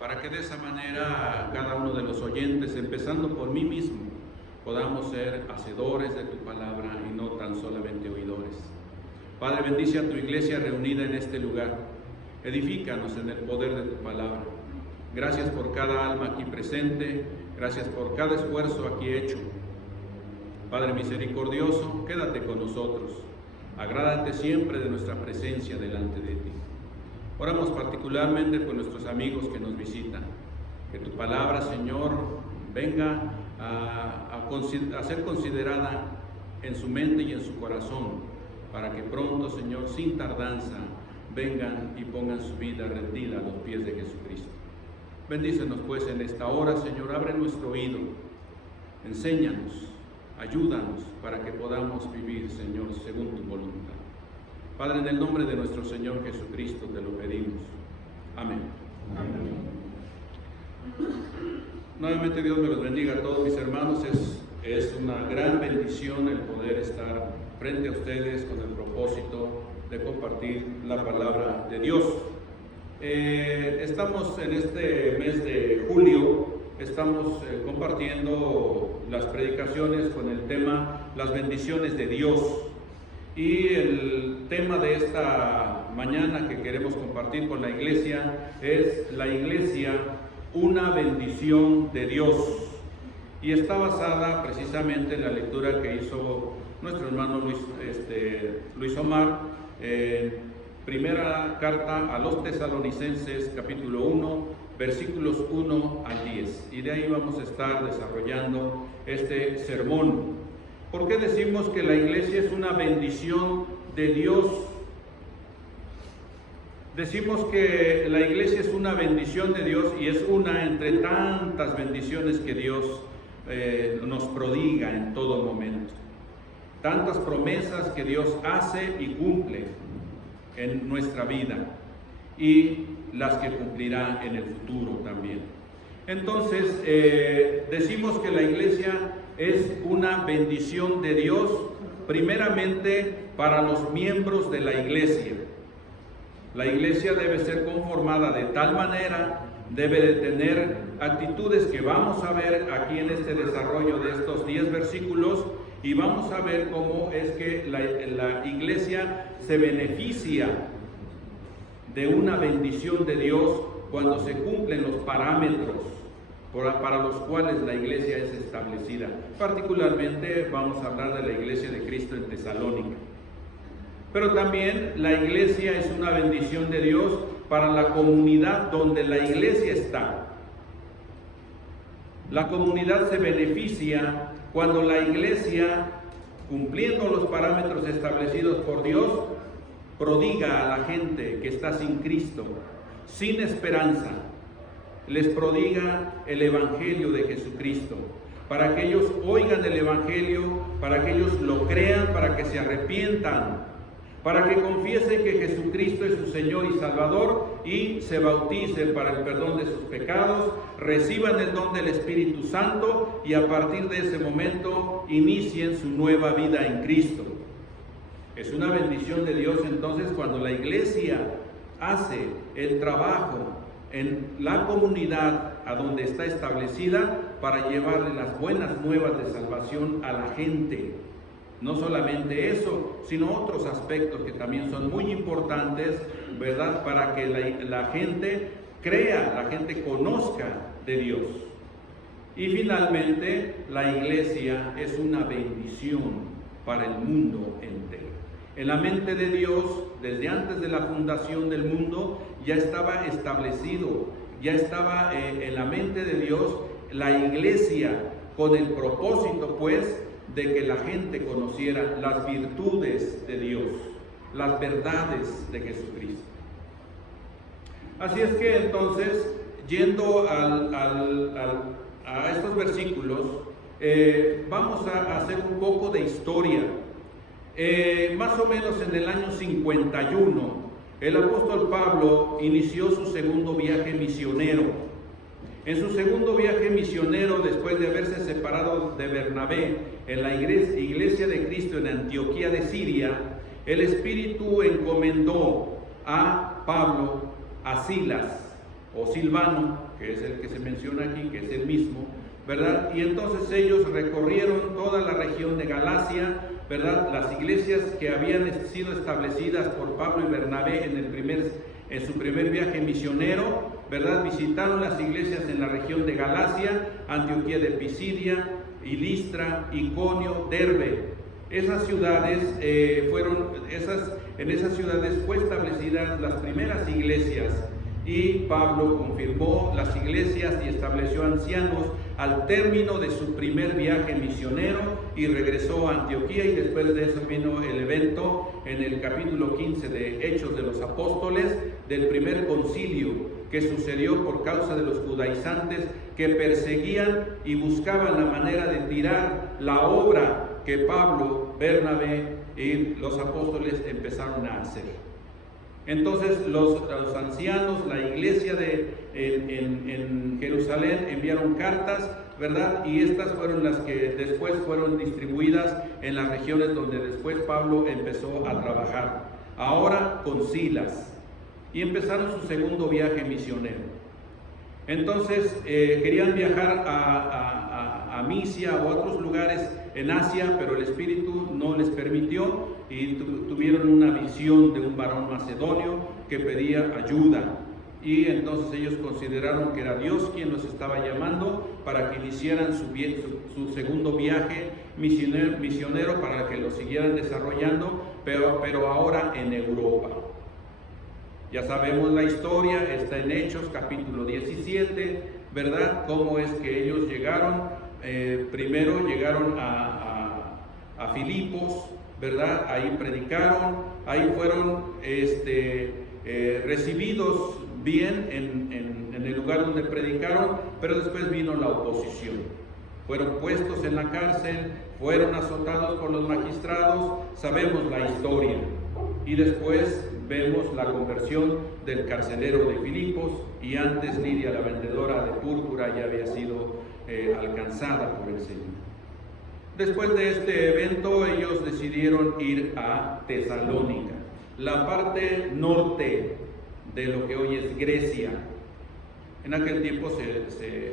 para que de esa manera cada uno de los oyentes, empezando por mí mismo, podamos ser hacedores de tu palabra y no tan solamente oidores. Padre, bendice a tu iglesia reunida en este lugar. Edifícanos en el poder de tu palabra. Gracias por cada alma aquí presente, gracias por cada esfuerzo aquí hecho. Padre misericordioso, quédate con nosotros. Agrádate siempre de nuestra presencia delante de ti. Oramos particularmente por nuestros amigos que nos visitan. Que tu palabra, Señor, venga a ser considerada en su mente y en su corazón, para que pronto, Señor, sin tardanza, vengan y pongan su vida rendida a los pies de Jesucristo. Bendícenos pues en esta hora, Señor, abre nuestro oído, enséñanos, ayúdanos para que podamos vivir, Señor, según tu voluntad. Padre, en el nombre de nuestro Señor Jesucristo te lo pedimos. Amén. Amén. Nuevamente Dios me los bendiga a todos mis hermanos. Es una gran bendición el poder estar frente a ustedes con el propósito de compartir la palabra de Dios. Estamos en este mes de julio, estamos compartiendo las predicaciones con el tema las bendiciones de Dios. Y el tema de esta mañana que queremos compartir con la iglesia es la iglesia, una bendición de Dios. Y está basada precisamente en la lectura que hizo nuestro hermano Luis Omar, primera carta a los Tesalonicenses, capítulo 1, versículos 1 al 10. Y de ahí vamos a estar desarrollando este sermón. ¿Por qué decimos que la iglesia es una bendición de Dios? Decimos que la iglesia es una bendición de Dios y es una entre tantas bendiciones que Dios nos prodiga en todo momento. Tantas promesas que Dios hace y cumple en nuestra vida y las que cumplirá en el futuro también. Entonces, decimos que la iglesia es una bendición de Dios, primeramente para los miembros de la iglesia. La iglesia debe ser conformada de tal manera, debe de tener actitudes que vamos a ver aquí en este desarrollo de estos 10 versículos, y vamos a ver cómo es que la iglesia se beneficia de una bendición de Dios cuando se cumplen los parámetros para los cuales la iglesia es establecida. Particularmente vamos a hablar de la iglesia de Cristo en Tesalónica. Pero también la iglesia es una bendición de Dios para la comunidad donde la iglesia está. La comunidad se beneficia cuando la iglesia, cumpliendo los parámetros establecidos por Dios, prodiga a la gente que está sin Cristo, sin esperanza, les prodiga el Evangelio de Jesucristo, para que ellos oigan el Evangelio, para que ellos lo crean, para que se arrepientan, para que confiesen que Jesucristo es su Señor y Salvador y se bauticen para el perdón de sus pecados, reciban el don del Espíritu Santo y a partir de ese momento inicien su nueva vida en Cristo. Es una bendición de Dios entonces cuando la iglesia hace el trabajo en la comunidad a donde está establecida para llevarle las buenas nuevas de salvación a la gente. No solamente eso, sino otros aspectos que también son muy importantes, ¿verdad? Para que la gente crea, la gente conozca de Dios. Y finalmente, la iglesia es una bendición para el mundo entero. En la mente de Dios, desde antes de la fundación del mundo, ya estaba establecido, ya estaba en la mente de Dios la iglesia con el propósito, pues, de que la gente conociera las virtudes de Dios, las verdades de Jesucristo. Así es que entonces, yendo a estos versículos, vamos a hacer un poco de historia. Más o menos en el año 51, el apóstol Pablo inició su segundo viaje misionero. En su segundo viaje misionero, después de haberse separado de Bernabé en la iglesia de Cristo en Antioquía de Siria, el Espíritu encomendó a Pablo, a Silas o Silvano, que es el que se menciona aquí, que es el mismo, ¿verdad? Y entonces ellos recorrieron toda la región de Galacia, ¿verdad? Las iglesias que habían sido establecidas por Pablo y Bernabé en su primer viaje misionero, ¿verdad? Visitaron las iglesias en la región de Galacia, Antioquía de Pisidia, y Listra, Iconio, Derbe. Esas ciudades en esas ciudades fue establecidas las primeras iglesias, y Pablo confirmó las iglesias y estableció ancianos al término de su primer viaje misionero, y regresó a Antioquía. Y después de eso vino el evento en el capítulo 15 de Hechos de los Apóstoles, del primer concilio que sucedió por causa de los judaizantes que perseguían y buscaban la manera de tirar la obra que Pablo, Bernabé y los apóstoles empezaron a hacer. Entonces los ancianos, la iglesia en Jerusalén, enviaron cartas, ¿verdad? Y estas fueron las que después fueron distribuidas en las regiones donde después Pablo empezó a trabajar, ahora con Silas, y empezaron su segundo viaje misionero. Entonces querían viajar a Misia o a otros lugares en Asia, pero el Espíritu no les permitió, y tuvieron una visión de un varón macedonio que pedía ayuda, y entonces ellos consideraron que era Dios quien los estaba llamando para que iniciaran su segundo viaje misionero para que lo siguieran desarrollando, pero ahora en Europa. Ya sabemos la historia, está en Hechos capítulo 17, ¿verdad? Cómo es que ellos llegaron, primero llegaron a Filipos, ¿verdad? Ahí predicaron, ahí fueron recibidos bien en el lugar donde predicaron, pero después vino la oposición. Fueron puestos en la cárcel, fueron azotados por los magistrados, sabemos la historia. Y después vemos la conversión del carcelero de Filipos, y antes Lidia, la vendedora de púrpura, ya había sido alcanzada por el Señor. Después de este evento, ellos decidieron ir a Tesalónica, la parte norte de lo que hoy es Grecia. En aquel tiempo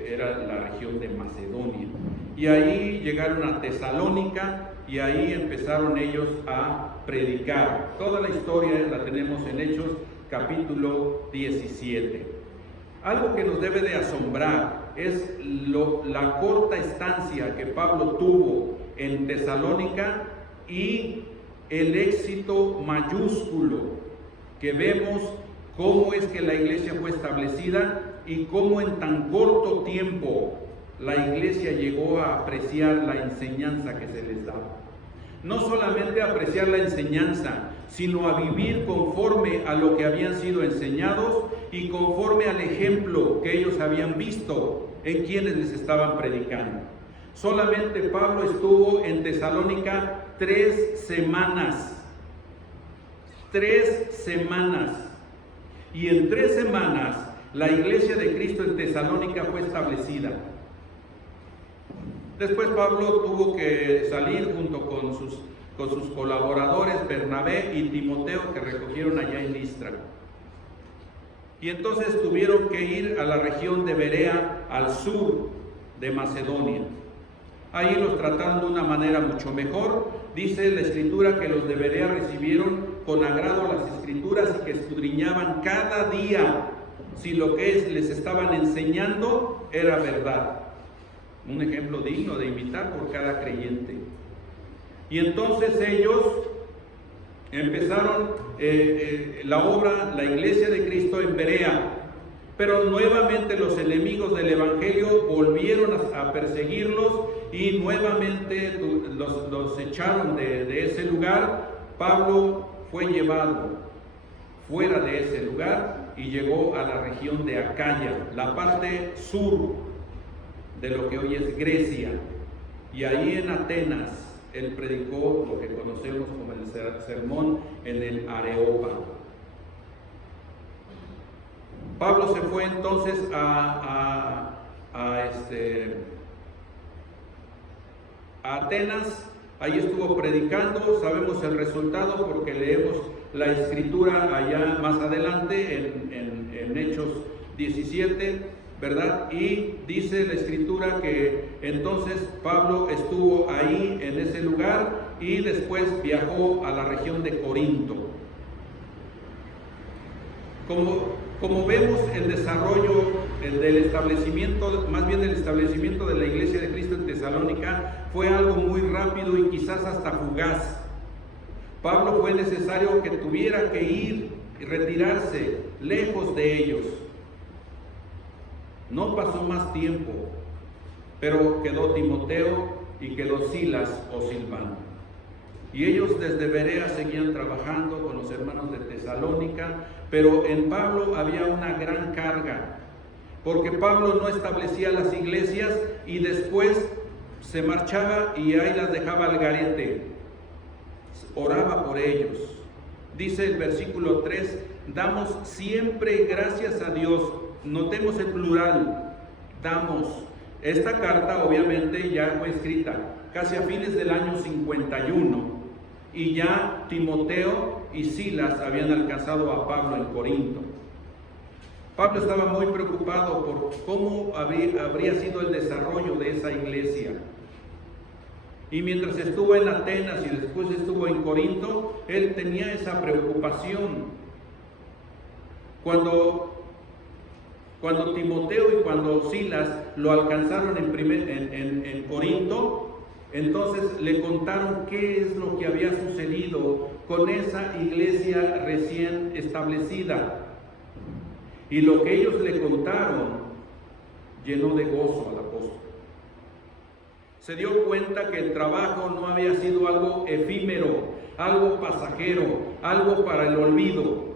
era la región de Macedonia, y ahí llegaron a Tesalónica, y ahí empezaron ellos a predicar. Toda la historia la tenemos en Hechos capítulo 17. Algo que nos debe de asombrar es la corta estancia que Pablo tuvo en Tesalónica, y el éxito mayúsculo que vemos, cómo es que la iglesia fue establecida y cómo en tan corto tiempo la iglesia llegó a apreciar la enseñanza que se les daba. No solamente a apreciar la enseñanza, sino a vivir conforme a lo que habían sido enseñados y conforme al ejemplo que ellos habían visto en quienes les estaban predicando. Solamente Pablo estuvo en Tesalónica 3 semanas. 3 semanas. Y en 3 semanas la iglesia de Cristo en Tesalónica fue establecida. Después Pablo tuvo que salir junto con sus colaboradores Bernabé y Timoteo, que recogieron allá en Listra. Y entonces tuvieron que ir a la región de Berea, al sur de Macedonia. Ahí los trataron de una manera mucho mejor. Dice la Escritura que los de Berea recibieron con agrado las Escrituras y que escudriñaban cada día si lo que les estaban enseñando era verdad. Un ejemplo digno de imitar por cada creyente. Y entonces ellos empezaron la obra, la iglesia de Cristo en Berea, pero nuevamente los enemigos del Evangelio volvieron a perseguirlos y nuevamente los echaron de ese lugar. Pablo fue llevado fuera de ese lugar y llegó a la región de Acaya, la parte sur de lo que hoy es Grecia, y ahí en Atenas él predicó lo que conocemos como el sermón en el Areópago. Pablo se fue entonces a Atenas, ahí estuvo predicando. Sabemos el resultado porque leemos la escritura allá más adelante en Hechos 17, ¿verdad? Y dice la escritura que entonces Pablo estuvo ahí en ese lugar y después viajó a la región de Corinto. Como vemos, el desarrollo del establecimiento, más bien el establecimiento de la Iglesia de Cristo en Tesalónica fue algo muy rápido y quizás hasta fugaz. Pablo fue necesario que tuviera que ir y retirarse lejos de ellos. No pasó más tiempo, pero quedó Timoteo y quedó Silas o Silvano. Y ellos desde Berea seguían trabajando con los hermanos de Tesalónica, pero en Pablo había una gran carga, porque Pablo no establecía las iglesias y después se marchaba y ahí las dejaba al garete. Oraba por ellos. Dice el versículo 3, damos siempre gracias a Dios. Notemos el plural, damos. Esta carta obviamente ya fue escrita casi a fines del año 51 y ya Timoteo y Silas habían alcanzado a Pablo en Corinto. Pablo estaba muy preocupado por cómo habría sido el desarrollo de esa iglesia. Y mientras estuvo en Atenas y después estuvo en Corinto, él tenía esa preocupación. Cuando Timoteo y cuando Silas lo alcanzaron en Corinto, entonces le contaron qué es lo que había sucedido con esa iglesia recién establecida. Y lo que ellos le contaron llenó de gozo al apóstol. Se dio cuenta que el trabajo no había sido algo efímero, algo pasajero, algo para el olvido.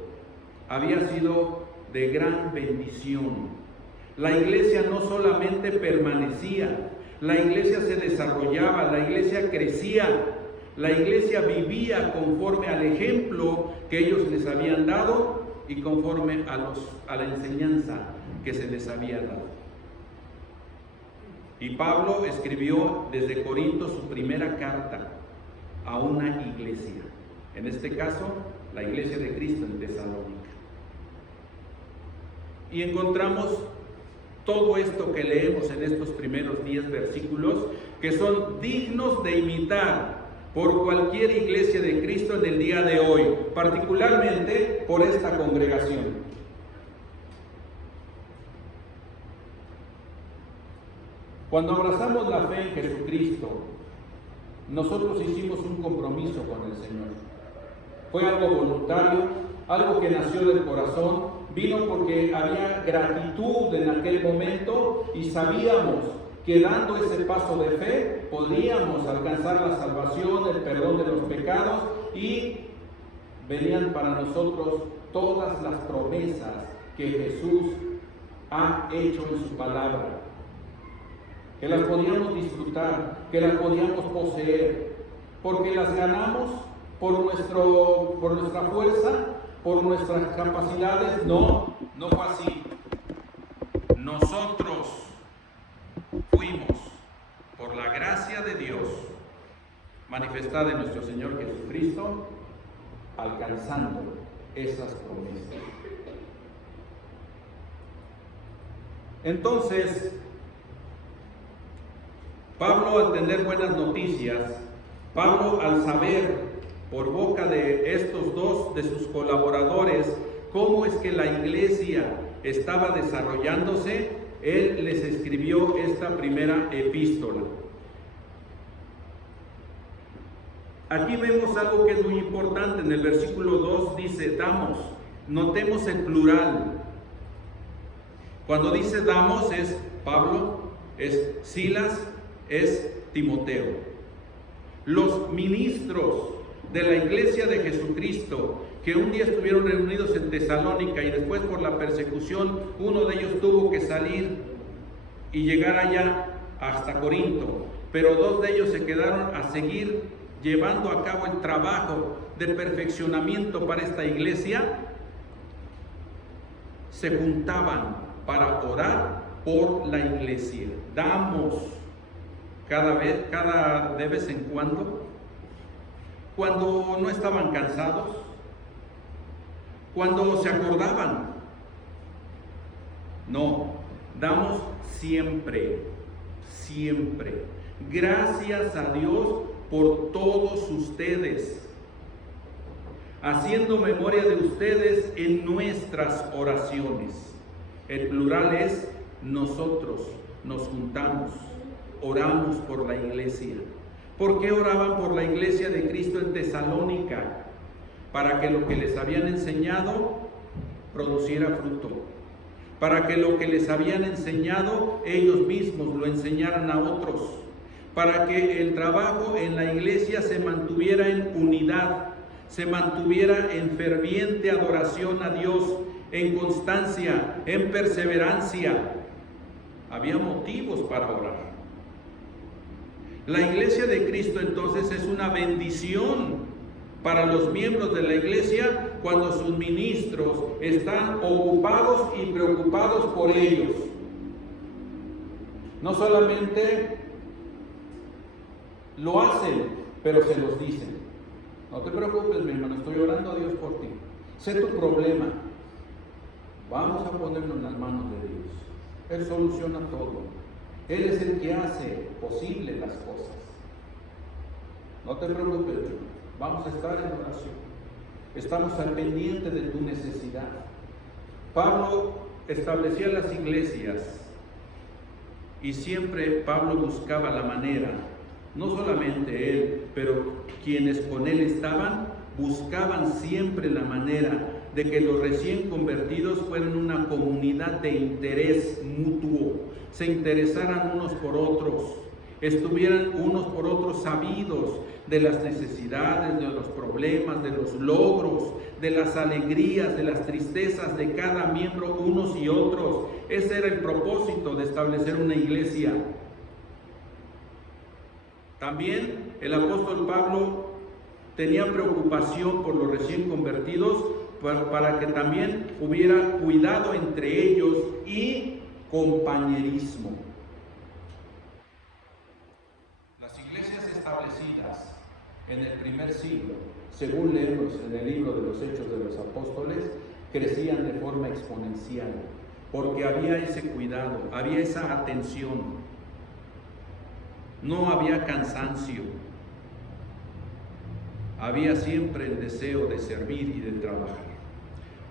Había sido de gran bendición. La iglesia no solamente permanecía, la iglesia se desarrollaba, la iglesia crecía, la iglesia vivía conforme al ejemplo que ellos les habían dado y conforme a la enseñanza que se les había dado. Y Pablo escribió desde Corinto su primera carta a una iglesia, en este caso la iglesia de Cristo en Tesalónica. Y encontramos todo esto que leemos en estos primeros 10 versículos, que son dignos de imitar por cualquier iglesia de Cristo en el día de hoy, particularmente por esta congregación. Cuando abrazamos la fe en Jesucristo, nosotros hicimos un compromiso con el Señor. Fue algo voluntario, algo que nació del corazón, vino porque había gratitud en aquel momento y sabíamos que dando ese paso de fe podríamos alcanzar la salvación, el perdón de los pecados y venían para nosotros todas las promesas que Jesús ha hecho en su palabra, que las podíamos disfrutar, que las podíamos poseer, porque las ganamos por nuestra fuerza, por nuestras capacidades. No fue así. Nosotros fuimos, por la gracia de Dios manifestada en nuestro Señor Jesucristo, alcanzando esas promesas. Entonces, Pablo, al tener buenas noticias, Pablo, al saber por boca de estos dos de sus colaboradores cómo es que la iglesia estaba desarrollándose, él les escribió esta primera epístola. Aquí vemos algo que es muy importante. En el versículo 2 dice damos. Notemos el plural. Cuando dice damos es Pablo, es Silas, es Timoteo. Los ministros de la iglesia de Jesucristo, que un día estuvieron reunidos en Tesalónica y después por la persecución uno de ellos tuvo que salir y llegar allá hasta Corinto, pero dos de ellos se quedaron a seguir llevando a cabo el trabajo de perfeccionamiento para esta iglesia. Se juntaban para orar por la iglesia. Damos cada de vez en cuando no estaban cansados, cuando se acordaban. No, damos siempre, siempre. Gracias a Dios por todos ustedes, haciendo memoria de ustedes en nuestras oraciones. El plural es nosotros nos juntamos, oramos por la iglesia. ¿Por qué oraban por la iglesia de Cristo en Tesalónica? Para que lo que les habían enseñado produciera fruto. Para que lo que les habían enseñado ellos mismos lo enseñaran a otros. Para que el trabajo en la iglesia se mantuviera en unidad, se mantuviera en ferviente adoración a Dios, en constancia, en perseverancia. Había motivos para orar. La iglesia de Cristo entonces es una bendición para los miembros de la iglesia cuando sus ministros están ocupados y preocupados por ellos. No solamente lo hacen, pero se los dicen. No te preocupes, mi hermano, estoy orando a Dios por ti. Sé tu problema. Vamos a ponerlo en las manos de Dios. Él soluciona todo. Él es el que hace posible las cosas. No te preocupes, vamos a estar en oración. Estamos al pendiente de tu necesidad. Pablo establecía las iglesias y siempre Pablo buscaba la manera, no solamente él, pero quienes con él estaban, buscaban siempre la manera de que los recién convertidos fueran una comunidad de interés mutuo, se interesaran unos por otros, estuvieran unos por otros sabidos de las necesidades, de los problemas, de los logros, de las alegrías, de las tristezas de cada miembro unos y otros. Ese era el propósito de establecer una iglesia. También el apóstol Pablo tenía preocupación por los recién convertidos para que también hubiera cuidado entre ellos y compañerismo. Las iglesias establecidas en el primer siglo, según leemos en el libro de los Hechos de los Apóstoles, crecían de forma exponencial, porque había ese cuidado, había esa atención, no había cansancio, había siempre el deseo de servir y de trabajar.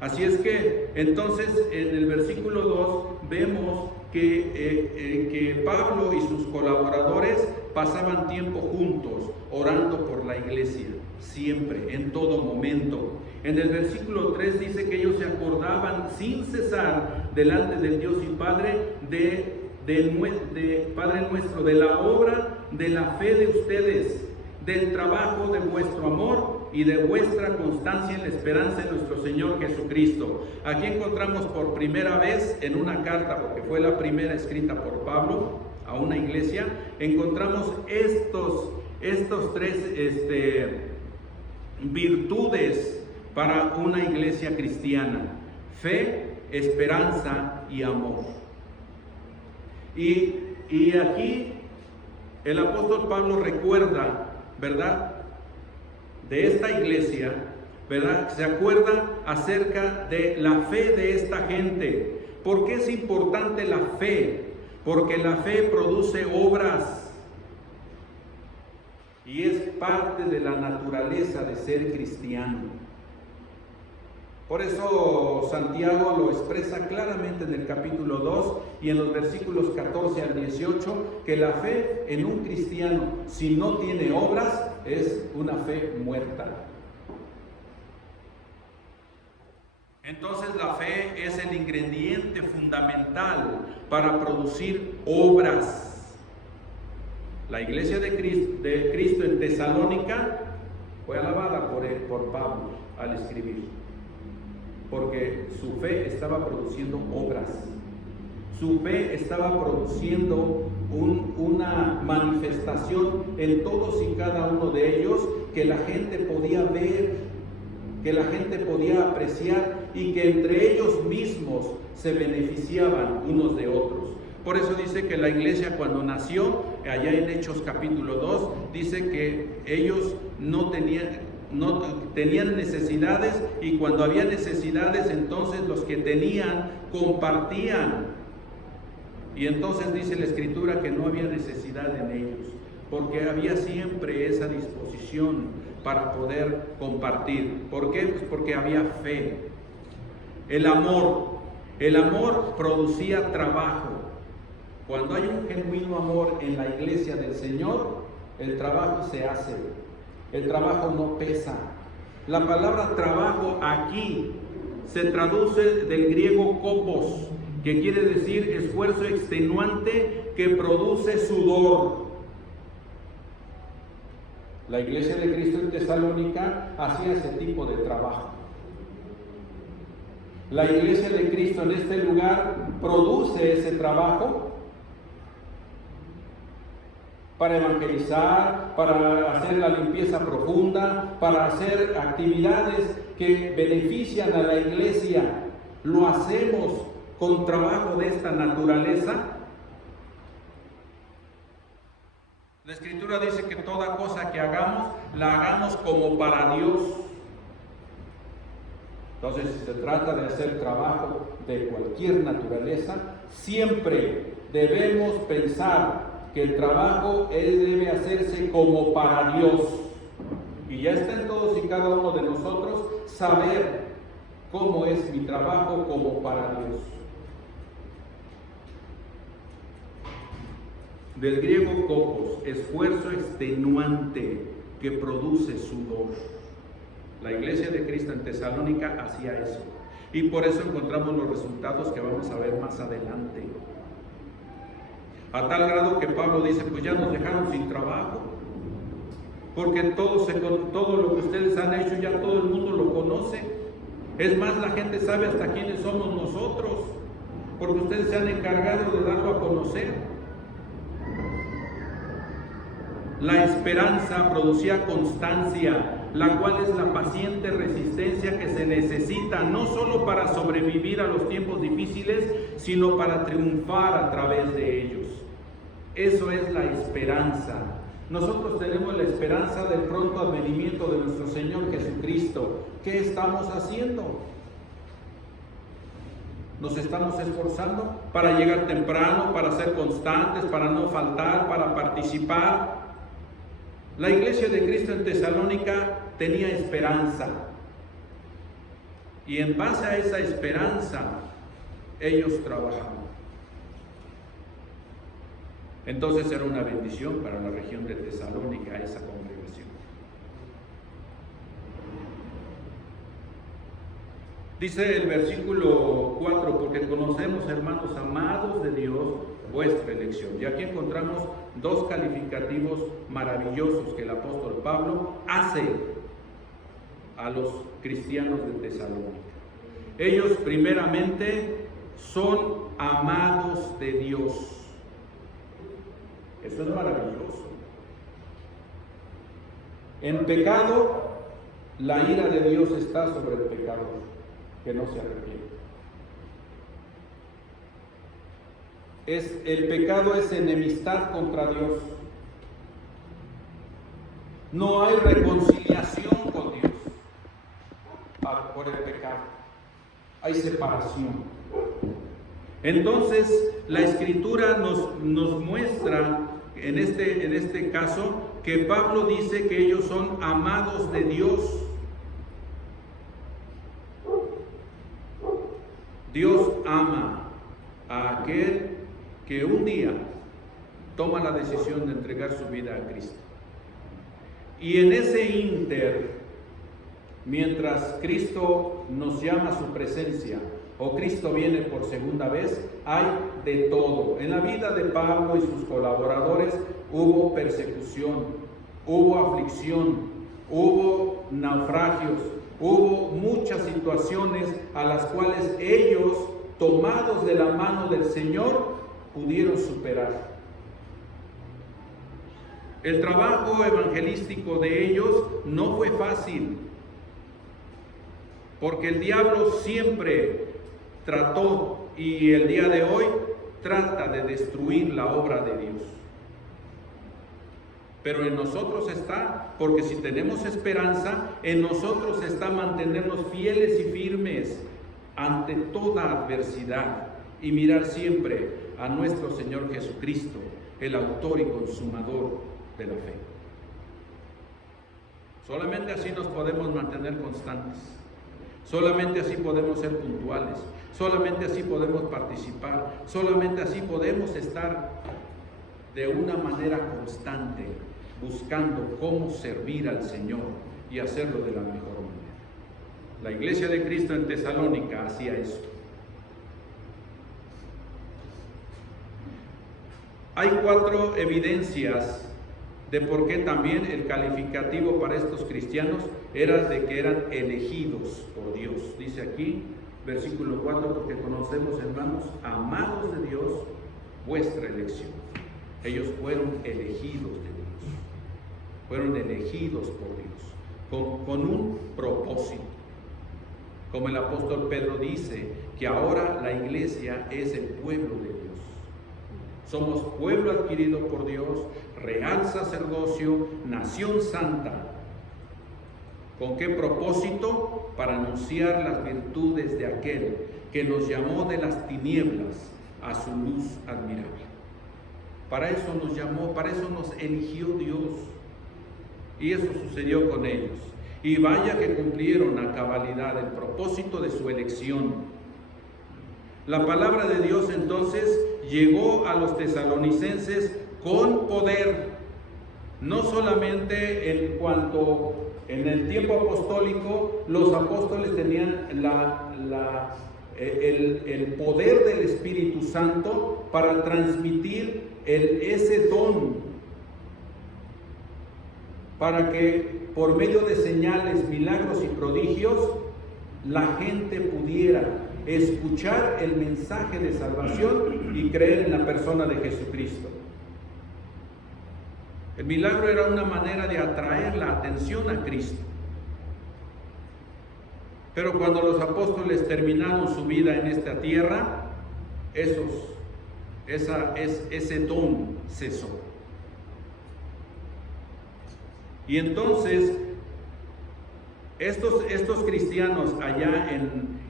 Así es que entonces en el versículo 2 vemos que Pablo y sus colaboradores pasaban tiempo juntos, orando por la iglesia, siempre, en todo momento. En el versículo 3 dice que ellos se acordaban sin cesar delante del Dios y Padre de Padre nuestro, de la obra de la fe de ustedes, del trabajo de vuestro amor y de vuestra constancia en la esperanza de nuestro Señor Jesucristo. Aquí encontramos por primera vez en una carta, porque fue la primera escrita por Pablo a una iglesia, encontramos estos tres virtudes para una iglesia cristiana: fe, esperanza y amor. Y aquí el apóstol Pablo recuerda, ¿verdad?, de esta iglesia, ¿verdad? Se acuerda acerca de la fe de esta gente. ¿Por qué es importante la fe? Porque la fe produce obras y es parte de la naturaleza de ser cristiano. Por eso Santiago lo expresa claramente en el capítulo 2 y en los versículos 14 al 18, que la fe en un cristiano, si no tiene obras, es una fe muerta. Entonces la fe es el ingrediente fundamental para producir obras. La iglesia de Cristo en Tesalónica fue alabada por Pablo al escribir, porque su fe estaba produciendo obras. Su fe estaba produciendo una manifestación en todos y cada uno de ellos que la gente podía ver, que la gente podía apreciar y que entre ellos mismos se beneficiaban unos de otros. Por eso dice que la iglesia cuando nació, allá en Hechos capítulo 2, dice que ellos no tenían, no tenían necesidades, y cuando había necesidades, entonces los que tenían compartían. Y entonces dice la Escritura que no había necesidad en ellos, porque había siempre esa disposición para poder compartir. ¿Por qué? Pues porque había fe. El amor producía trabajo. Cuando hay un genuino amor en la iglesia del Señor, el trabajo se hace. El trabajo no pesa. La palabra trabajo aquí se traduce del griego kopos, que quiere decir esfuerzo extenuante que produce sudor. La iglesia de Cristo en Tesalónica hacía ese tipo de trabajo. La iglesia de Cristo en este lugar produce ese trabajo para evangelizar, para hacer la limpieza profunda, para hacer actividades que benefician a la iglesia. Lo hacemos con trabajo de esta naturaleza. La Escritura dice que toda cosa que hagamos, la hagamos como para Dios. Entonces, si se trata de hacer trabajo de cualquier naturaleza, siempre debemos pensar que el trabajo debe hacerse como para Dios. Y ya está en todos y cada uno de nosotros saber cómo es mi trabajo como para Dios. Del griego kopos, esfuerzo extenuante que produce sudor. La iglesia de Cristo en Tesalónica hacía eso. Y por eso encontramos los resultados que vamos a ver más adelante. A tal grado que Pablo dice, pues ya nos dejaron sin trabajo, porque todo lo que ustedes han hecho ya todo el mundo lo conoce. Es más, la gente sabe hasta quiénes somos nosotros, porque ustedes se han encargado de darlo a conocer. La esperanza producía constancia, la cual es la paciente resistencia que se necesita no solo para sobrevivir a los tiempos difíciles, sino para triunfar a través de ellos. Eso es la esperanza. Nosotros tenemos la esperanza del pronto advenimiento de nuestro Señor Jesucristo. ¿Qué estamos haciendo? Nos estamos esforzando para llegar temprano, para ser constantes, para no faltar, para participar. La iglesia de Cristo en Tesalónica tenía esperanza. Y en base a esa esperanza, ellos trabajaban. Entonces era una bendición para la región de Tesalónica esa congregación. Dice el versículo 4, porque conocemos, hermanos amados de Dios, vuestra elección. Y aquí encontramos dos calificativos maravillosos que el apóstol Pablo hace a los cristianos de Tesalónica. Ellos primeramente son amados de Dios. Eso es maravilloso. En pecado, la ira de Dios está sobre el pecador, que no se arrepiente. El pecado es enemistad contra Dios. No hay reconciliación con Dios por el pecado. Hay separación. Entonces, la Escritura nos muestra en este caso que Pablo dice que ellos son amados de Dios. Dios ama a aquel que un día toma la decisión de entregar su vida a Cristo. Y en ese ínter, mientras Cristo nos llama a su presencia, o Cristo viene por segunda vez, hay de todo. En la vida de Pablo y sus colaboradores hubo persecución, hubo aflicción, hubo naufragios, hubo muchas situaciones a las cuales ellos, tomados de la mano del Señor, pudieron superar. El trabajo evangelístico de ellos no fue fácil, porque el diablo siempre trató, y el día de hoy trata de destruir la obra de Dios. pero en nosotros está, porque si tenemos esperanza, en nosotros está mantenernos fieles y firmes ante toda adversidad y mirar siempre a nuestro Señor Jesucristo, el autor y consumador de la fe. Solamente así nos podemos mantener constantes, solamente así podemos ser puntuales, solamente así podemos participar, solamente así podemos estar de una manera constante, buscando cómo servir al Señor y hacerlo de la mejor manera. La Iglesia de Cristo en Tesalónica hacía eso. Hay 4 evidencias de por qué también el calificativo para estos cristianos era de que eran elegidos por Dios. Dice aquí, versículo 4, porque conocemos, hermanos, amados de Dios, vuestra elección. Ellos fueron elegidos de Dios, fueron elegidos por Dios, con un propósito. Como el apóstol Pedro dice, que ahora la iglesia es el pueblo de Dios. Somos pueblo adquirido por Dios, real sacerdocio, nación santa. ¿Con qué propósito? Para anunciar las virtudes de aquel que nos llamó de las tinieblas a su luz admirable. Para eso nos llamó, para eso nos eligió Dios. Y eso sucedió con ellos. Y vaya que cumplieron a cabalidad el propósito de su elección. La palabra de Dios entonces llegó a los tesalonicenses con poder, no solamente en cuanto en el tiempo apostólico los apóstoles tenían el poder del Espíritu Santo para transmitir ese don, para que por medio de señales, milagros y prodigios la gente pudiera escuchar el mensaje de salvación y creer en la persona de Jesucristo. El milagro era una manera de atraer la atención a Cristo. Pero cuando los apóstoles terminaron su vida en esta tierra, ese don cesó. Y entonces, estos cristianos allá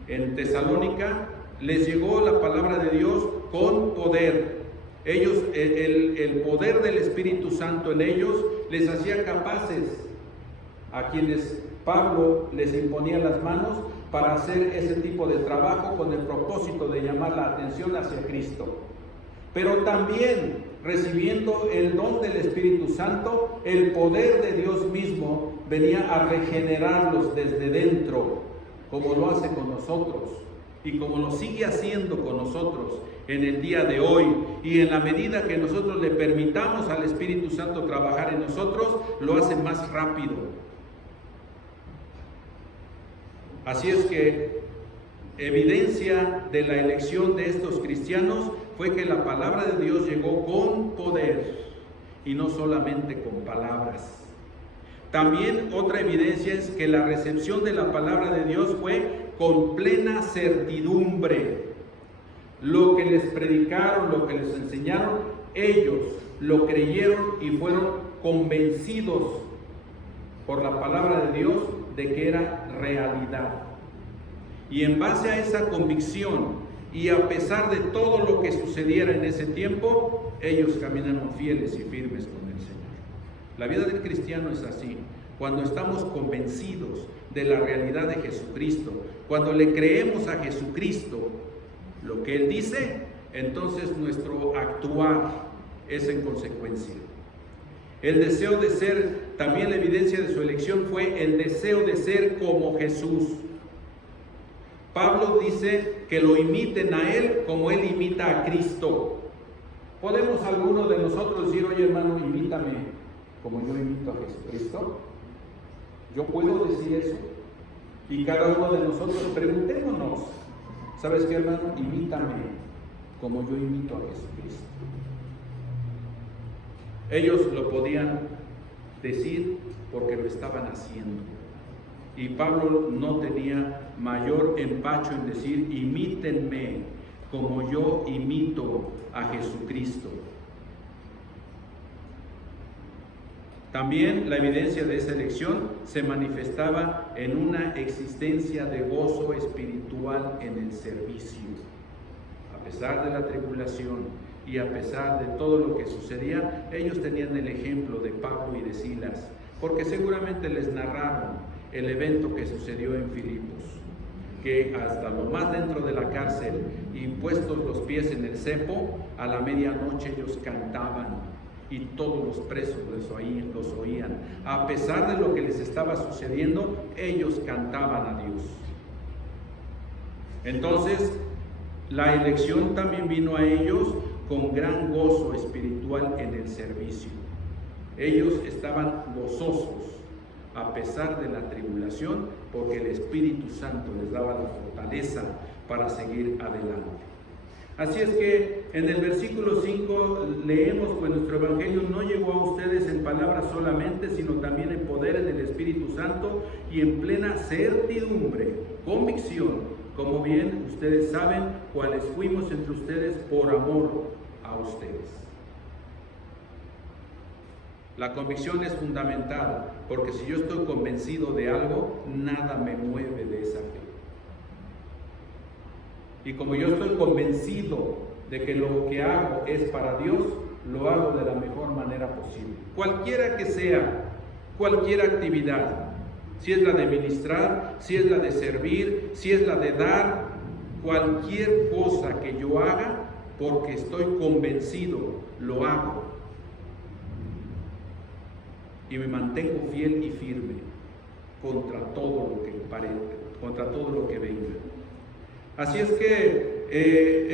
en Tesalónica, les llegó la palabra de Dios con poder. Ellos, el poder del Espíritu Santo en ellos les hacía capaces a quienes Pablo les imponía las manos para hacer ese tipo de trabajo con el propósito de llamar la atención hacia Cristo. Pero también recibiendo el don del Espíritu Santo, el poder de Dios mismo venía a regenerarlos desde dentro, como lo hace con nosotros y como lo sigue haciendo con nosotros en el día de hoy. Y en la medida que nosotros le permitamos al Espíritu Santo trabajar en nosotros, lo hace más rápido. Así es que evidencia de la elección de estos cristianos fue que la palabra de Dios llegó con poder y no solamente con palabras. También otra evidencia es que la recepción de la palabra de Dios fue con plena certidumbre. Lo que les predicaron, lo que les enseñaron, ellos lo creyeron y fueron convencidos por la palabra de Dios de que era realidad. Y en base a esa convicción y a pesar de todo lo que sucediera en ese tiempo, ellos caminaron fieles y firmes con el Señor. La vida del cristiano es así. Cuando estamos convencidos de la realidad de Jesucristo, cuando le creemos a Jesucristo lo que Él dice, entonces nuestro actuar es en consecuencia. El deseo de ser, también la evidencia de su elección fue el deseo de ser como Jesús. Pablo dice que lo imiten a Él como Él imita a Cristo. ¿Podemos alguno de nosotros decir, oye hermano, imítame como yo imito a Jesucristo? ¿Yo puedo decir eso? Y cada uno de nosotros preguntémonos, ¿sabes qué hermano? Imítame como yo imito a Jesucristo. Ellos lo podían decir porque lo estaban haciendo. Y Pablo no tenía mayor empacho en decir, imítenme como yo imito a Jesucristo. También la evidencia de esa elección se manifestaba en una existencia de gozo espiritual en el servicio. A pesar de la tribulación y a pesar de todo lo que sucedía, ellos tenían el ejemplo de Pablo y de Silas, porque seguramente les narraron el evento que sucedió en Filipos, que hasta lo más dentro de la cárcel y puestos los pies en el cepo, a la medianoche ellos cantaban y todos los presos los oían. A pesar de lo que les estaba sucediendo, ellos cantaban a Dios. Entonces, la elección también vino a ellos con gran gozo espiritual en el servicio. Ellos estaban gozosos a pesar de la tribulación, porque el Espíritu Santo les daba la fortaleza para seguir adelante. Así es que en el versículo 5 leemos: pues nuestro evangelio no llegó a ustedes en palabras solamente, sino también en poder en el Espíritu Santo y en plena certidumbre, convicción, como bien ustedes saben, cuáles fuimos entre ustedes por amor a ustedes. La convicción es fundamental, porque si yo estoy convencido de algo, nada me mueve de esa fe. Y como yo estoy convencido de que lo que hago es para Dios, lo hago de la mejor manera posible. Cualquiera que sea, cualquier actividad, si es la de ministrar, si es la de servir, si es la de dar, cualquier cosa que yo haga, porque estoy convencido, lo hago. Y me mantengo fiel y firme contra todo lo que parezca, contra todo lo que venga. Así es que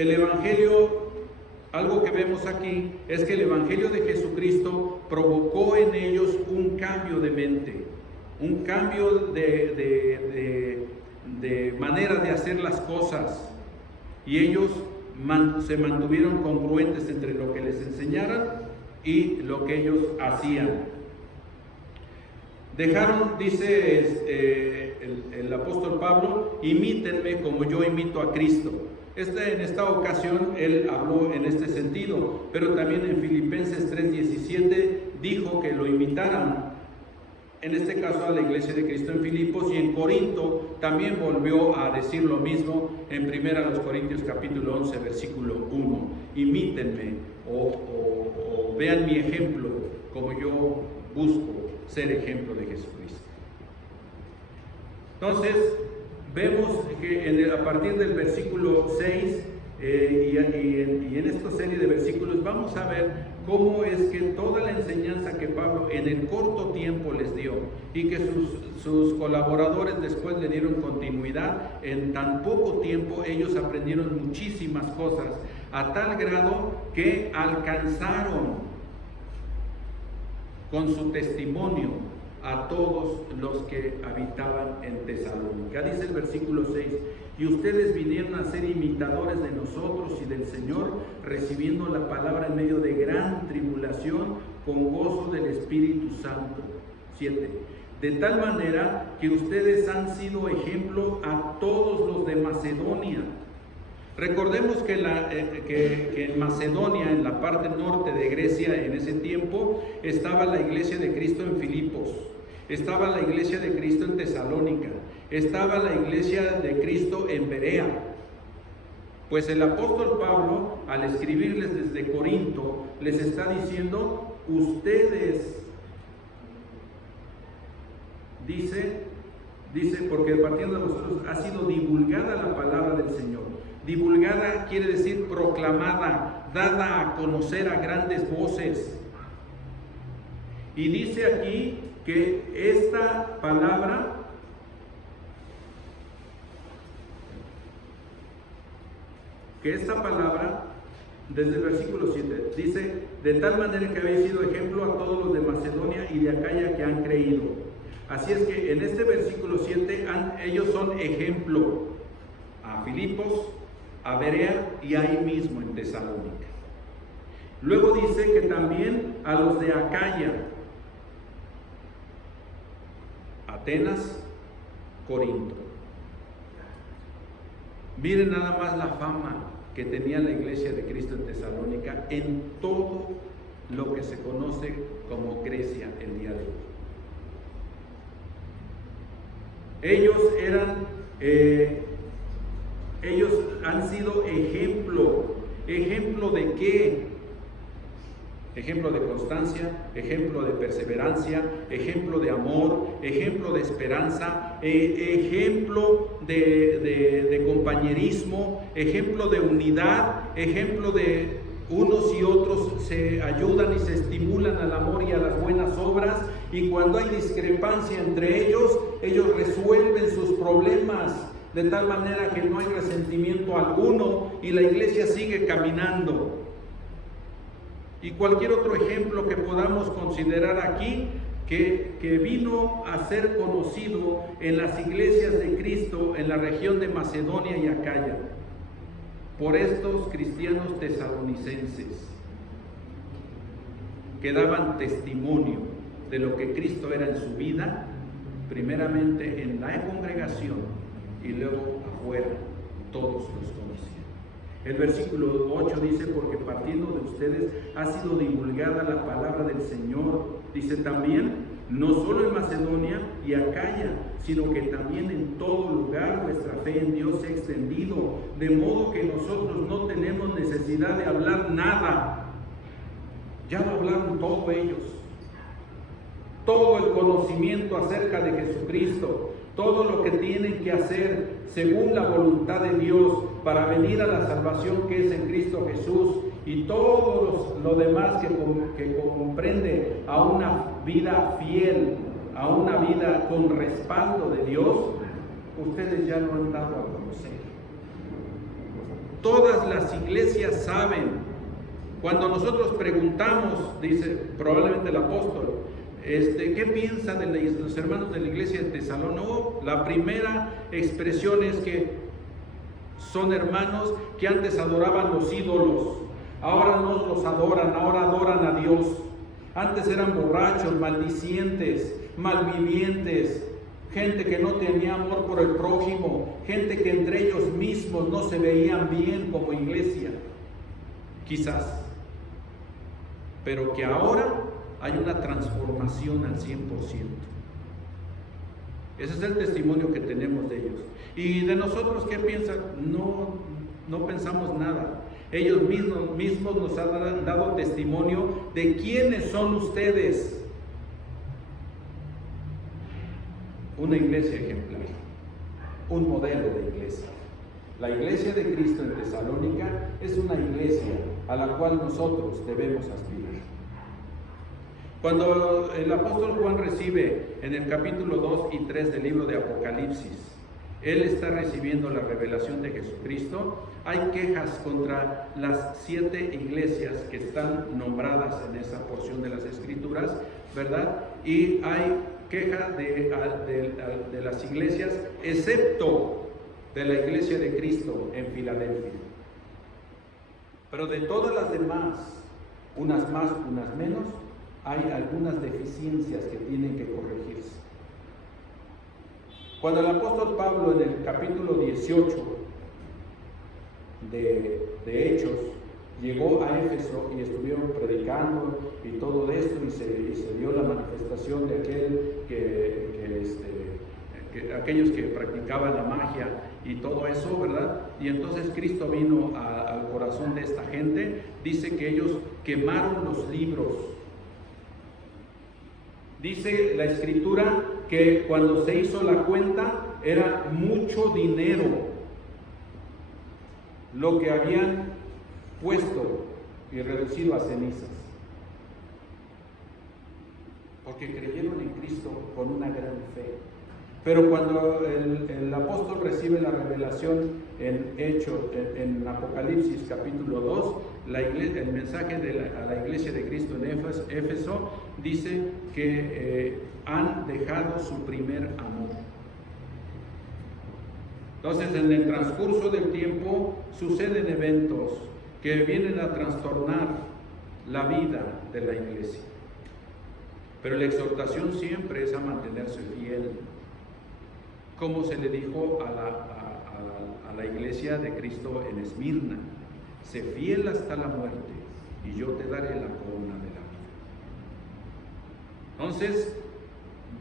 el Evangelio, algo que vemos aquí, es que el Evangelio de Jesucristo provocó en ellos un cambio de mente, un cambio de manera de hacer las cosas, y ellos se mantuvieron congruentes entre lo que les enseñaran y lo que ellos hacían. Dejaron, dice el apóstol Pablo, imítenme como yo imito a Cristo. En esta ocasión él habló en este sentido, pero también en Filipenses 3:17 dijo que lo imitaran, en este caso a la iglesia de Cristo en Filipos, y en Corinto también volvió a decir lo mismo en 1 Corintios capítulo 11 versículo 1. Imítenme o vean mi ejemplo como yo busco ser ejemplo de Jesucristo. Entonces, vemos que a partir del versículo 6 y en esta serie de versículos vamos a ver cómo es que toda la enseñanza que Pablo en el corto tiempo les dio y que sus colaboradores después le dieron continuidad, en tan poco tiempo ellos aprendieron muchísimas cosas, a tal grado que alcanzaron con su testimonio a todos los que habitaban en Tesalónica. Dice el versículo 6: y ustedes vinieron a ser imitadores de nosotros y del Señor, recibiendo la palabra en medio de gran tribulación, con gozo del Espíritu Santo. 7. De tal manera que ustedes han sido ejemplo a todos los de Macedonia. Recordemos que en Macedonia, en la parte norte de Grecia en ese tiempo, estaba la iglesia de Cristo en Filipos, estaba la iglesia de Cristo en Tesalónica, estaba la iglesia de Cristo en Berea. Pues el apóstol Pablo, al escribirles desde Corinto, les está diciendo: ustedes, dice, porque partiendo de vosotros ha sido divulgada la palabra del Señor. Divulgada quiere decir proclamada, dada a conocer a grandes voces. Y dice aquí que esta palabra desde el versículo 7, dice: de tal manera que habéis sido ejemplo a todos los de Macedonia y de Acaya que han creído. Así es que en este versículo 7 ellos son ejemplo a Filipos, a Berea y ahí mismo en Tesalónica. Luego dice que también a los de Acaya, Atenas, Corinto. Miren nada más la fama que tenía la iglesia de Cristo en Tesalónica en todo lo que se conoce como Grecia el día de hoy. Ellos han sido ejemplo de qué? Ejemplo de constancia, ejemplo de perseverancia, ejemplo de amor, ejemplo de esperanza, ejemplo de compañerismo, ejemplo de unidad, ejemplo de unos y otros se ayudan y se estimulan al amor y a las buenas obras, y cuando hay discrepancia entre ellos resuelven sus problemas de tal manera que no hay resentimiento alguno y la iglesia sigue caminando. Y cualquier otro ejemplo que podamos considerar aquí, que vino a ser conocido en las iglesias de Cristo en la región de Macedonia y Acaya, por estos cristianos tesalonicenses, que daban testimonio de lo que Cristo era en su vida, primeramente en la congregación y luego afuera, todos los conocían. El versículo 8 dice: porque partiendo de ustedes ha sido divulgada la palabra del Señor. Dice también, no solo en Macedonia y Acaya, sino que también en todo lugar vuestra fe en Dios se ha extendido, de modo que nosotros no tenemos necesidad de hablar nada. Ya lo hablaron todos ellos. Todo el conocimiento acerca de Jesucristo, todo lo que tienen que hacer según la voluntad de Dios para venir a la salvación que es en Cristo Jesús, y todo lo demás que comprende a una vida fiel, a una vida con respaldo de Dios, ustedes ya lo han dado a conocer. Todas las iglesias saben. Cuando nosotros preguntamos, dice probablemente el apóstol, ¿qué piensan de los hermanos de la iglesia de Tesalónica? No, la primera expresión es que son hermanos que antes adoraban los ídolos, ahora no los adoran, ahora adoran a Dios. Antes eran borrachos, maldicientes, malvivientes, gente que no tenía amor por el prójimo, gente que entre ellos mismos no se veían bien como iglesia, quizás, pero que ahora hay una transformación al 100%. Ese es el testimonio que tenemos de ellos. ¿Y de nosotros qué piensan? No pensamos nada. Ellos mismos nos han dado testimonio de quiénes son ustedes. Una iglesia ejemplar, un modelo de iglesia. La iglesia de Cristo en Tesalónica es una iglesia a la cual nosotros debemos aspirar. Cuando el apóstol Juan recibe en el capítulo 2 y 3 del libro de Apocalipsis, él está recibiendo la revelación de Jesucristo. Hay quejas contra las 7 iglesias que están nombradas en esa porción de las Escrituras, ¿verdad? Y hay quejas de las iglesias, excepto de la iglesia de Cristo en Filadelfia. Pero de todas las demás, unas más, unas menos, hay algunas deficiencias que tienen que corregirse. Cuando el apóstol Pablo en el capítulo 18 de Hechos llegó a Éfeso y estuvieron predicando y todo esto, y se dio la manifestación de aquellos que practicaban la magia y todo eso, ¿verdad? Y entonces Cristo vino al corazón de esta gente. Dice que ellos quemaron los libros. Dice la Escritura que cuando se hizo la cuenta era mucho dinero lo que habían puesto y reducido a cenizas, porque creyeron en Cristo con una gran fe. Pero cuando el apóstol recibe la revelación en Apocalipsis capítulo 2, el mensaje a la iglesia de Cristo en Éfeso dice que han dejado su primer amor. Entonces, en el transcurso del tiempo suceden eventos que vienen a trastornar la vida de la iglesia. Pero la exhortación siempre es a mantenerse fiel, como se le dijo a la iglesia de Cristo en Esmirna: sé fiel hasta la muerte y yo te daré la corona de la vida. Entonces,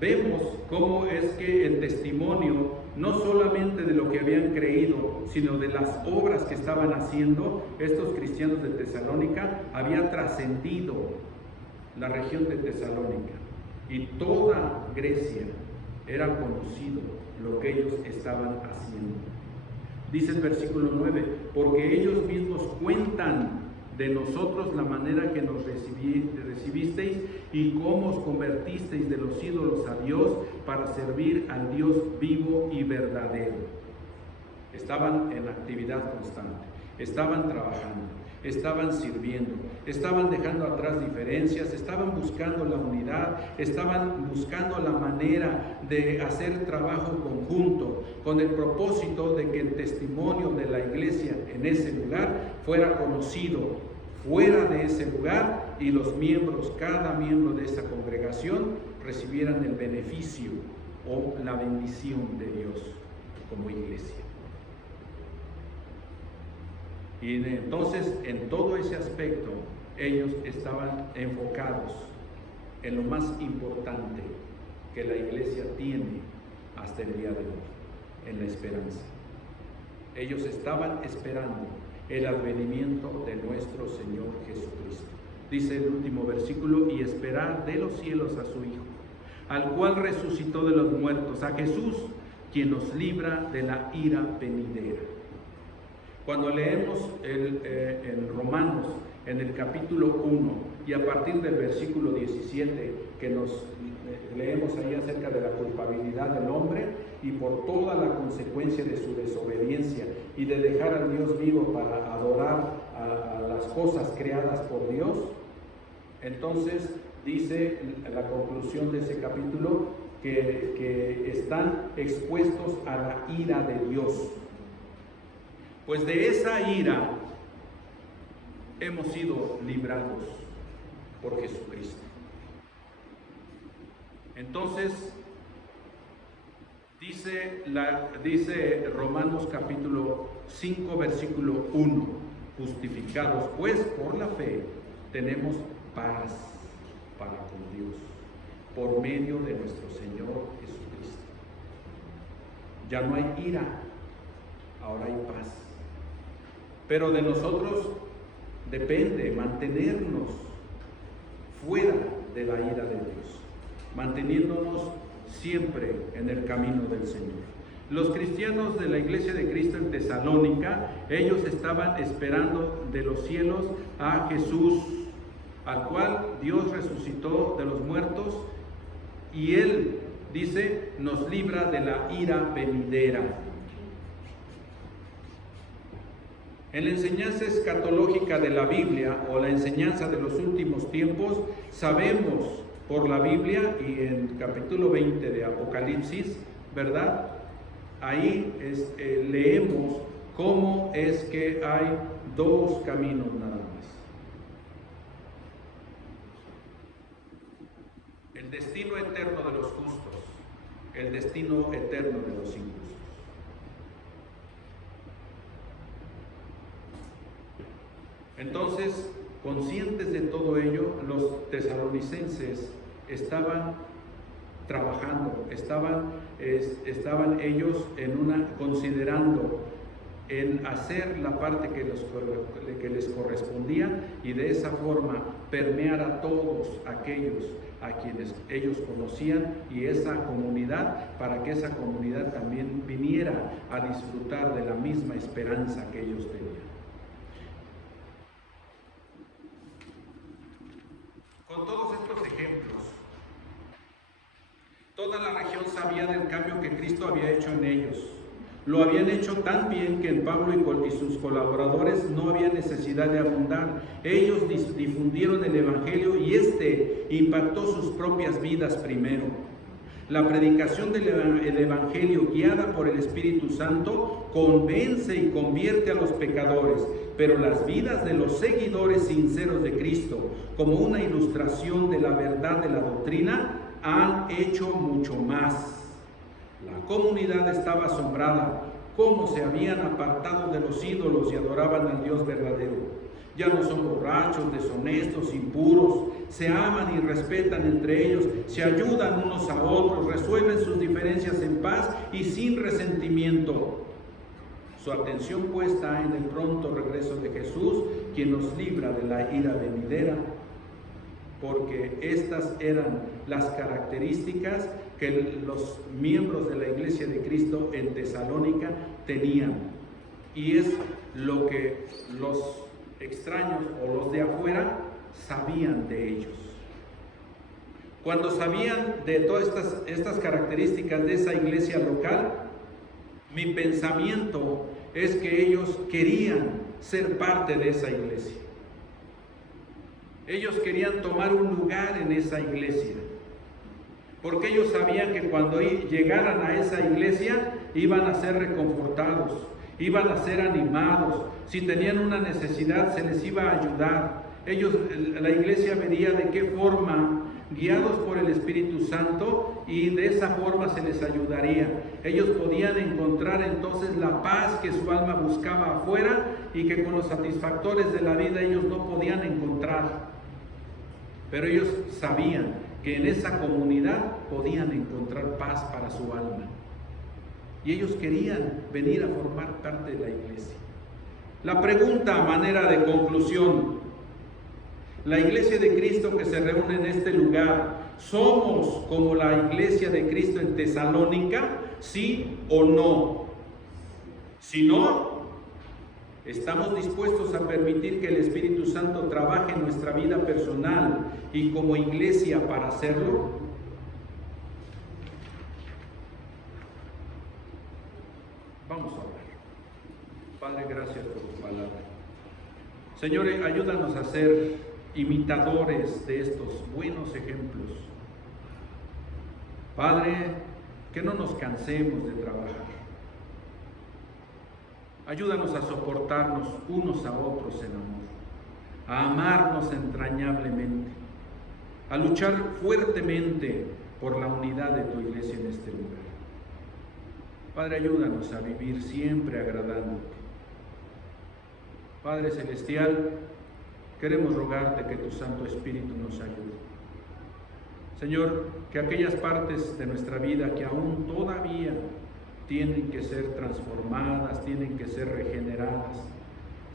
vemos cómo es que el testimonio, no solamente de lo que habían creído, sino de las obras que estaban haciendo estos cristianos de Tesalónica, había trascendido la región de Tesalónica, y toda Grecia era conocido lo que ellos estaban haciendo. Dice el versículo 9, porque ellos mismos cuentan de nosotros la manera que nos recibisteis y cómo os convertisteis de los ídolos a Dios para servir al Dios vivo y verdadero. Estaban en actividad constante, estaban trabajando, estaban sirviendo, estaban dejando atrás diferencias, estaban buscando la unidad, estaban buscando la manera de hacer trabajo conjunto, con el propósito de que el testimonio de la iglesia en ese lugar fuera conocido fuera de ese lugar, y los miembros, cada miembro de esa congregación, recibieran el beneficio o la bendición de Dios como iglesia. Y entonces, en todo ese aspecto, ellos estaban enfocados en lo más importante que la iglesia tiene hasta el día de hoy, en la esperanza. Ellos estaban esperando el advenimiento de nuestro Señor Jesucristo. Dice el último versículo, y esperar de los cielos a su Hijo, al cual resucitó de los muertos, a Jesús, quien nos libra de la ira venidera. Cuando leemos en Romanos, en el capítulo 1, y a partir del versículo 17, que nos leemos ahí acerca de la culpabilidad del hombre y por toda la consecuencia de su desobediencia y de dejar al Dios vivo para adorar a las cosas creadas por Dios, entonces dice la conclusión de ese capítulo que están expuestos a la ira de Dios. Pues de esa ira hemos sido librados por Jesucristo. Entonces, dice Romanos capítulo 5, versículo 1, justificados pues por la fe, tenemos paz para con Dios, por medio de nuestro Señor Jesucristo. Ya no hay ira, ahora hay paz. Pero de nosotros depende mantenernos fuera de la ira de Dios, manteniéndonos siempre en el camino del Señor. Los cristianos de la Iglesia de Cristo en Tesalónica, ellos estaban esperando de los cielos a Jesús, al cual Dios resucitó de los muertos, y Él, dice, nos libra de la ira venidera. En la enseñanza escatológica de la Biblia, o la enseñanza de los últimos tiempos, sabemos por la Biblia, y en capítulo 20 de Apocalipsis, ¿verdad? Ahí leemos cómo es que hay dos caminos nada más. El destino eterno de los justos, el destino eterno de los injustos. Entonces, conscientes de todo ello, los tesalonicenses estaban trabajando, estaban ellos considerando en hacer la parte que les correspondía, y de esa forma permear a todos aquellos a quienes ellos conocían y esa comunidad, para que esa comunidad también viniera a disfrutar de la misma esperanza que ellos tenían. Con todos estos ejemplos, toda la región sabía del cambio que Cristo había hecho en ellos. Lo habían hecho tan bien que en Pablo y sus colaboradores no había necesidad de abundar. Ellos difundieron el Evangelio y este impactó sus propias vidas primero. La predicación del Evangelio, guiada por el Espíritu Santo, convence y convierte a los pecadores, pero las vidas de los seguidores sinceros de Cristo, como una ilustración de la verdad de la doctrina, han hecho mucho más. La comunidad estaba asombrada, cómo se habían apartado de los ídolos y adoraban al Dios verdadero. Ya no son borrachos, deshonestos, impuros. Se aman y respetan entre ellos, se ayudan unos a otros, resuelven sus diferencias en paz y sin resentimiento. Su atención puesta en el pronto regreso de Jesús, quien nos libra de la ira venidera, porque estas eran las características que los miembros de la Iglesia de Cristo en Tesalónica tenían, y es lo que los extraños o los de afuera sabían de ellos. Cuando sabían de todas estas características de esa iglesia local, mi pensamiento es que ellos querían ser parte de esa iglesia. Ellos querían tomar un lugar en esa iglesia, porque ellos sabían que cuando llegaran a esa iglesia iban a ser reconfortados, iban a ser animados. Si tenían una necesidad, se les iba a ayudar. La iglesia vería de qué forma, guiados por el Espíritu Santo, y de esa forma se les ayudaría. Ellos podían encontrar entonces la paz que su alma buscaba afuera y que con los satisfactores de la vida ellos no podían encontrar. Pero ellos sabían que en esa comunidad podían encontrar paz para su alma. Y ellos querían venir a formar parte de la iglesia. La pregunta a manera de conclusión: la iglesia de Cristo que se reúne en este lugar, ¿somos como la iglesia de Cristo en Tesalónica? ¿Sí o no? Si no, ¿estamos dispuestos a permitir que el Espíritu Santo trabaje en nuestra vida personal y como iglesia para hacerlo? Vamos a orar. Padre, gracias por tu palabra. Señor, ayúdanos a ser imitadores de estos buenos ejemplos. Padre, que no nos cansemos de trabajar. Ayúdanos a soportarnos unos a otros en amor, a amarnos entrañablemente, a luchar fuertemente por la unidad de tu iglesia en este lugar. Padre, ayúdanos a vivir siempre agradándote. Padre Celestial, queremos rogarte que tu Santo Espíritu nos ayude. Señor, que aquellas partes de nuestra vida que aún todavía tienen que ser transformadas, tienen que ser regeneradas,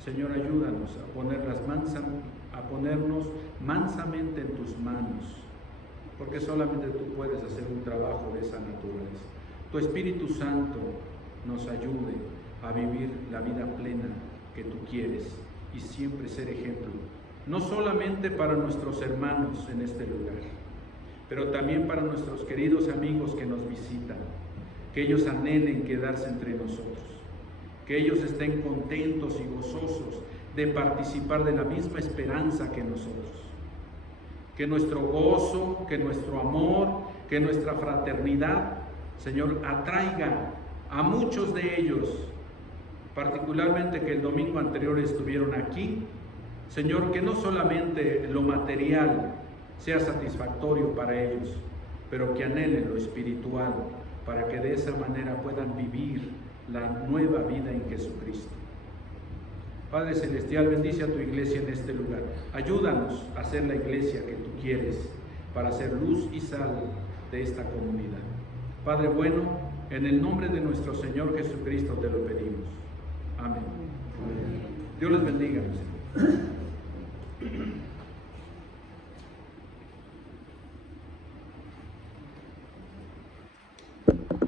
Señor, ayúdanos a ponernos mansamente en tus manos, porque solamente tú puedes hacer un trabajo de esa naturaleza. Tu Espíritu Santo nos ayude a vivir la vida plena que tú quieres y siempre ser ejemplo, no solamente para nuestros hermanos en este lugar, pero también para nuestros queridos amigos que nos visitan, que ellos anhelen quedarse entre nosotros, que ellos estén contentos y gozosos de participar de la misma esperanza que nosotros, que nuestro gozo, que nuestro amor, que nuestra fraternidad, Señor, atraiga a muchos de ellos, particularmente que el domingo anterior estuvieron aquí. Señor, que no solamente lo material sea satisfactorio para ellos, pero que anhelen lo espiritual, para que de esa manera puedan vivir la nueva vida en Jesucristo. Padre Celestial, bendice a tu iglesia en este lugar. Ayúdanos a ser la iglesia que tú quieres, para ser luz y sal de esta comunidad. Padre bueno, en el nombre de nuestro Señor Jesucristo te lo pedimos. Amén. Dios les bendiga, Señor.